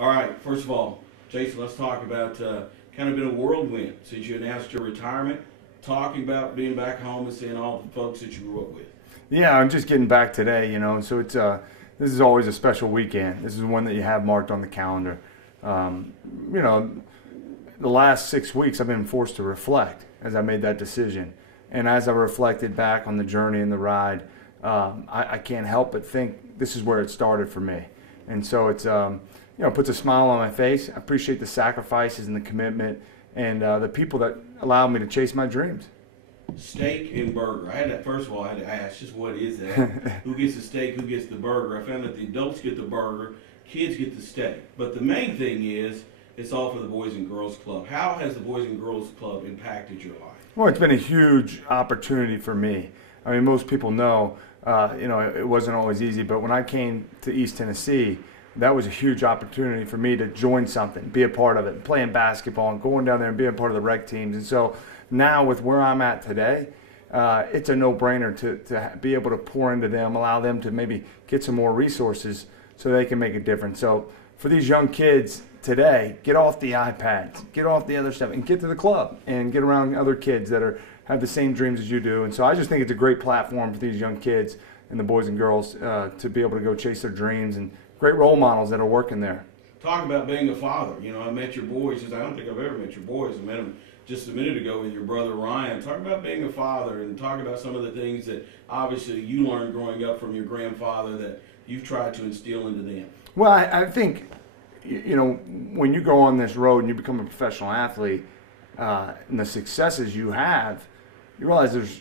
All right, first of all, Jason, let's talk about kind of been a whirlwind since you announced your retirement, talking about being back home and seeing all the folks that you grew up with. Yeah, I'm just getting back today, so it's this is always a special weekend. This is one that you have marked on the calendar. You know, the last 6 weeks I've been forced to reflect as I made that decision. And as I reflected back on the journey and the ride, I can't help but think this is where it started for me. And so it's, puts a smile on my face. I appreciate the sacrifices and the commitment and the people that allowed me to chase my dreams. Steak and burger. First of all, I had to ask, just what is that? Who gets the steak, who gets the burger? I found that the adults get the burger, kids get the steak. But the main thing is, it's all for the Boys and Girls Club. How has the Boys and Girls Club impacted your life? Well, it's been a huge opportunity for me. I mean, most people know, it wasn't always easy, but when I came to East Tennessee, that was a huge opportunity for me to join something, be a part of it, playing basketball and going down there and being part of the rec teams. And so now with where I'm at today, it's a no-brainer to be able to pour into them, allow them to maybe get some more resources so they can make a difference. So for these young kids today, get off the iPads, get off the other stuff, and get to the club and get around other kids that have the same dreams as you do. And so I just think it's a great platform for these young kids and the boys and girls to be able to go chase their dreams, and great role models that are working there. Talk about being a father. I met your boys. I don't think I've ever met your boys. I met them just a minute ago with your brother Ryan. Talk about being a father and talk about some of the things that obviously you learned growing up from your grandfather that you've tried to instill into them. Well, I think, when you go on this road and you become a professional athlete, and the successes you have, you realize there's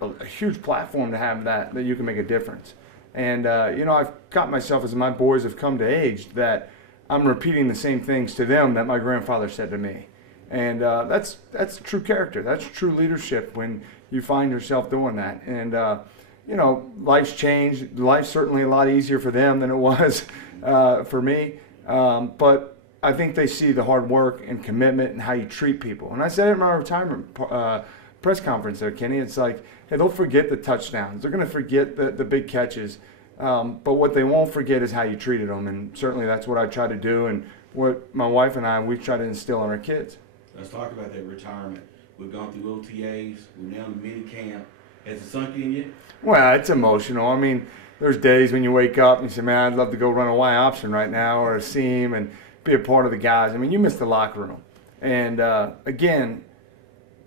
a huge platform to have that you can make a difference. And, I've caught myself as my boys have come to age that I'm repeating the same things to them that my grandfather said to me. And that's true character. That's true leadership when you find yourself doing that. And, life's changed. Life's certainly a lot easier for them than it was for me. But I think they see the hard work and commitment and how you treat people. And I said it in my retirement press conference there, Kenny. It's like, hey, they'll forget the touchdowns. They're going to forget the big catches. But what they won't forget is how you treated them. And certainly that's what I try to do and what my wife and we try to instill in our kids. Let's talk about that retirement. We've gone through OTAs. We're now in mini camp. Has it sunk in you? Well, it's emotional. I mean, there's days when you wake up and you say, man, I'd love to go run a Y option right now or a seam and be a part of the guys. I mean, you miss the locker room. And, again,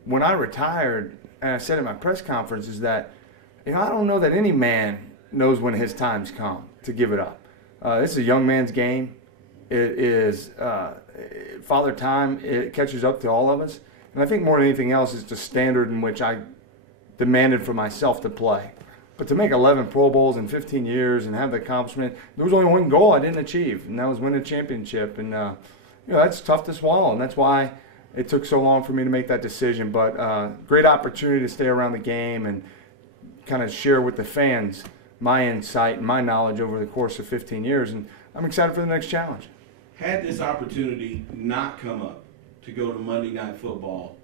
when I retired, and I said in my press conference, is that, I don't know that any man knows when his time's come to give it up. This is a young man's game. It is father time. It catches up to all of us. And I think more than anything else, it's the standard in which I demanded for myself to play. But to make 11 Pro Bowls in 15 years and have the accomplishment, there was only one goal I didn't achieve, and that was win a championship. And, that's tough to swallow, and that's why it took so long for me to make that decision. But great opportunity to stay around the game and kind of share with the fans my insight and my knowledge over the course of 15 years. And I'm excited for the next challenge. Had this opportunity not come up to go to Monday Night Football,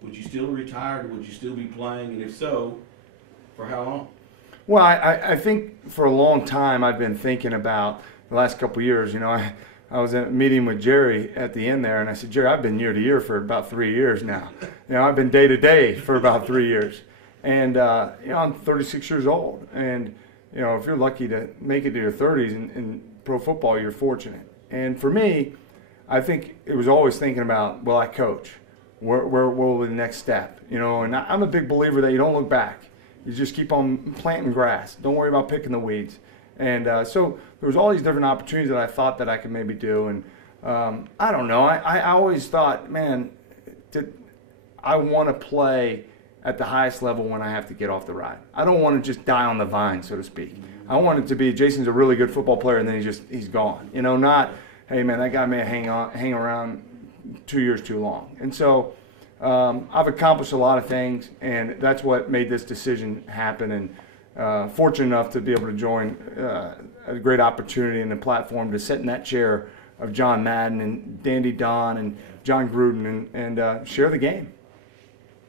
would you still retire? Would you still be playing? And if so, for how long? Well, I think for a long time I've been thinking about the last couple of years. I was in a meeting with Jerry at the end there, and I said, Jerry, I've been year to year for about 3 years now. I've been day to day for about 3 years. And, I'm 36 years old. And, if you're lucky to make it to your 30s in pro football, you're fortunate. And for me, I think it was always thinking about, will I coach? Where will be the next step? And I'm a big believer that you don't look back. You just keep on planting grass. Don't worry about picking the weeds. And so there was all these different opportunities that I thought that I could maybe do. And I don't know. I always thought, man, I want to play at the highest level when I have to get off the ride. I don't want to just die on the vine, so to speak. I want it to be Jason's a really good football player and then he's gone. Not, hey, man, that guy may hang around 2 years too long. And so I've accomplished a lot of things, and that's what made this decision happen. And fortunate enough to be able to join a great opportunity and a platform to sit in that chair of John Madden and Dandy Don and John Gruden and share the game.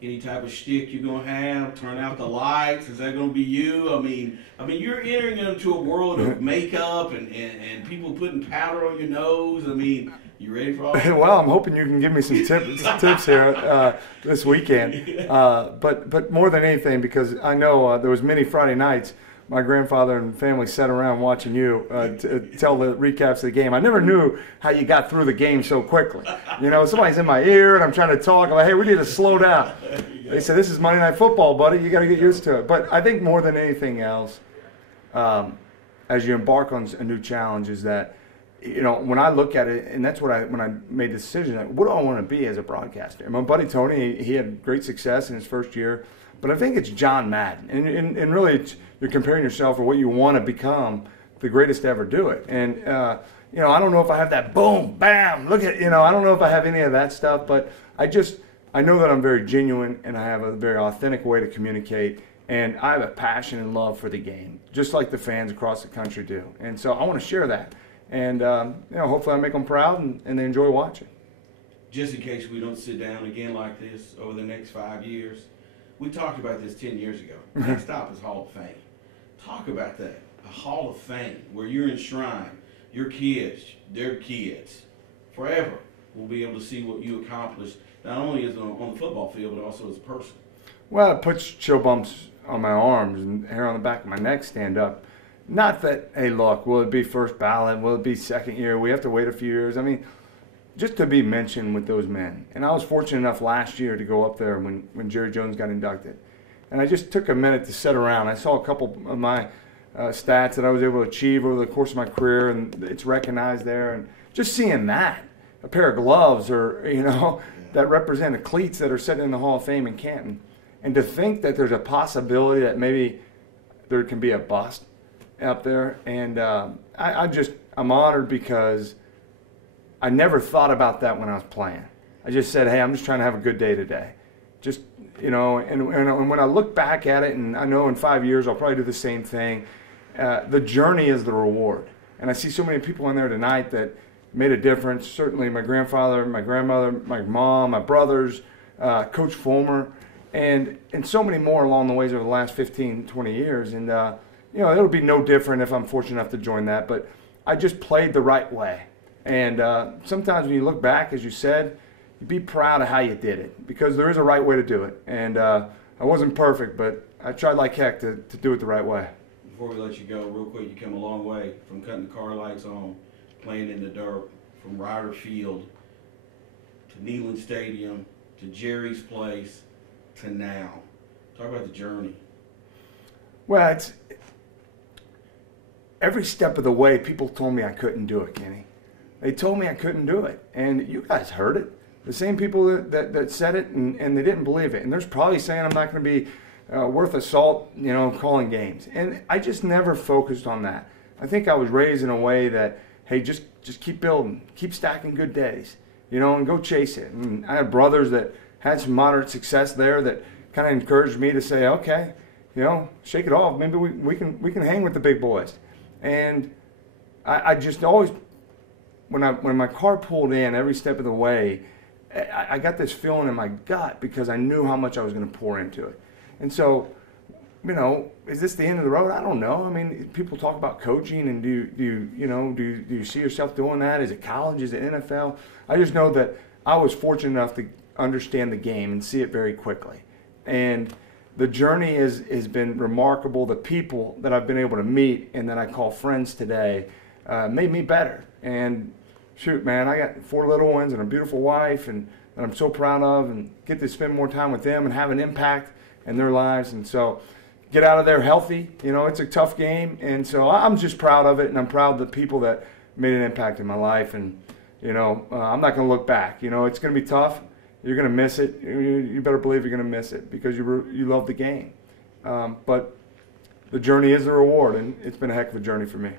Any type of shtick you're gonna have? Turn out the lights. Is that gonna be you? I mean, you're entering into a world of makeup and people putting powder on your nose. I mean, you ready for all that? Well, I'm hoping you can give me some tips here this weekend. But more than anything, because I know there was many Friday nights my grandfather and family sat around watching you tell the recaps of the game. I never knew how you got through the game so quickly. You know, somebody's in my ear and I'm trying to talk. I'm like, hey, we need to slow down. They said, this is Monday Night Football, buddy. You got to get used to it. But I think more than anything else, as you embark on a new challenge, is that, you know, when I look at it, and that's what when I made the decision, like, what do I want to be as a broadcaster? And my buddy Tony, he had great success in his first year. But I think it's John Madden. And really, you're comparing yourself for what you want to become the greatest to ever do it. And, you know, I don't know if I have that boom, bam, look at, you know, I don't know if I have any of that stuff. But I know that I'm very genuine and I have a very authentic way to communicate. And I have a passion and love for the game, just like the fans across the country do. And so I want to share that. And, you know, hopefully I make them proud and they enjoy watching. Just in case we don't sit down again like this over the next 5 years, we talked about this 10 years ago. Next stop is Hall of Fame. Talk about that. A Hall of Fame where you're enshrined, your kids, their kids, forever will be able to see what you accomplished, not only as on the football field, but also as a person. Well, it puts chill bumps on my arms and hair on the back of my neck stand up. Not that, hey, look, will it be first ballot? Will it be second year? We have to wait a few years. I mean, just to be mentioned with those men. And I was fortunate enough last year to go up there when Jerry Jones got inducted. And I just took a minute to sit around. I saw a couple of my stats that I was able to achieve over the course of my career, and it's recognized there. And just seeing that, a pair of gloves or, you know, that represent the cleats that are sitting in the Hall of Fame in Canton. And to think that there's a possibility that maybe there can be a bust up there. And I'm honored because I never thought about that when I was playing. I just said, hey, I'm just trying to have a good day today. Just, you know, and when I look back at it, and I know in 5 years I'll probably do the same thing, the journey is the reward. And I see so many people in there tonight that made a difference. Certainly my grandfather, my grandmother, my mom, my brothers, Coach Fulmer, and so many more along the ways over the last 15, 20 years. And, you know, it'll be no different if I'm fortunate enough to join that. But I just played the right way. And sometimes when you look back, as you said, you be proud of how you did it, because there is a right way to do it. And I wasn't perfect, but I tried like heck to do it the right way. Before we let you go, real quick, you come a long way from cutting the car lights on, playing in the dirt, from Ryder Field to Neyland Stadium to Jerry's Place to now. Talk about the journey. Well, it's every step of the way people told me I couldn't do it, Kenny. They told me I couldn't do it, and you guys heard it. The same people that said it, and they didn't believe it. And there's probably saying I'm not going to be worth a salt, you know, calling games. And I just never focused on that. I think I was raised in a way that, hey, just keep building, keep stacking good days, you know, and go chase it. And I had brothers that had some moderate success there that kind of encouraged me to say, okay, you know, shake it off. Maybe we can hang with the big boys. And I just always, when my car pulled in every step of the way, I got this feeling in my gut because I knew how much I was going to pour into it. And so, you know, is this the end of the road? I don't know. I mean, people talk about coaching, and do you see yourself doing that? Is it college? Is it NFL? I just know that I was fortunate enough to understand the game and see it very quickly. And the journey has been remarkable. The people that I've been able to meet and that I call friends today made me better. And shoot, man, I got 4 little ones and a beautiful wife and that I'm so proud of, and get to spend more time with them and have an impact in their lives. And so get out of there healthy. You know, it's a tough game. And so I'm just proud of it, and I'm proud of the people that made an impact in my life. And, you know, I'm not going to look back. You know, it's going to be tough. You're going to miss it. You better believe you're going to miss it because you love the game. But the journey is the reward, and it's been a heck of a journey for me.